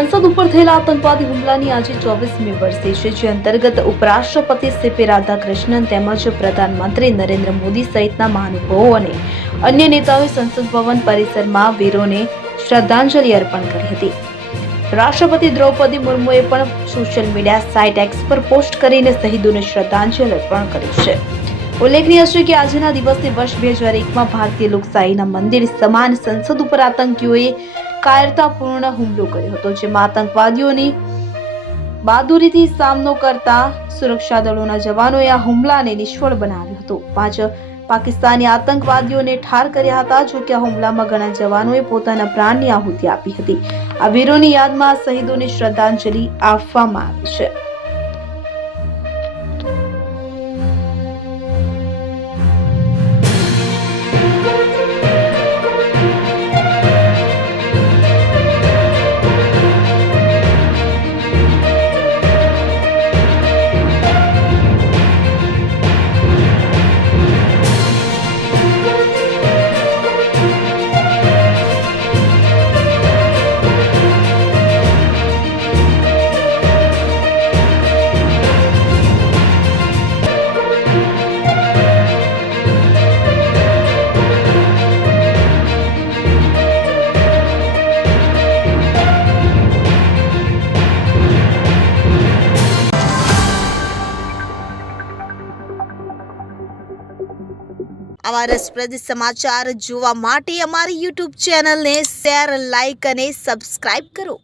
સંસદ ઉપર થયેલા આતંકવાદી હુમલાની આજે 24મી વર્ષે છે, જે અંતર્ગત ઉપરાષ્ટ્રપતિ સીપી રાધાકૃષ્ણન તેમજ પ્રધાનમંત્રી નરેન્દ્ર મોદી સહિતના મહાનુભાવો અને અન્ય નેતાઓએ સંસદ ભવન પરિસરમાં વીરોને શ્રદ્ધાંજલિ અર્પણ કરી હતી. રાષ્ટ્રપતિ દ્રૌપદી મુર્મુએ પણ સોશિયલ મીડિયા સાઇટ એક્સ પર પોસ્ટ કરીને શહીદોને શ્રદ્ધાંજલિ અર્પણ કરી છે. ઉલ્લેખનીય છે કે આજના દિવસે વર્ષ 2001માં ભારતીય લોકશાહીના મંદિર સમાન સંસદ ઉપર આતંકીઓએ કાયરતાપૂર્ણ હુમલો કર્યો હતો, જેમાં આતંકવાદીઓની બહાદુરીથી સામનો કરતા સુરક્ષા દળોના જવાનોએ આ હુમલાને નિષ્ફળ બનાવ્યો હતો. 5 પાકિસ્તાની આતંકવાદીઓને ઠાર કર્યા હતા. જોકે આ હુમલામાં ઘણા જવાનોએ પોતાના પ્રાણની આહુતિ આપી હતી. આ વીરોની યાદમાં શહીદોને શ્રદ્ધાંજલિ આપવામાં આવી છે. આવા રસપ્રદ સમાચાર જોવા માટે અમારી YouTube ચેનલને શેર, લાઇક અને સબસ્ક્રાઇબ કરો.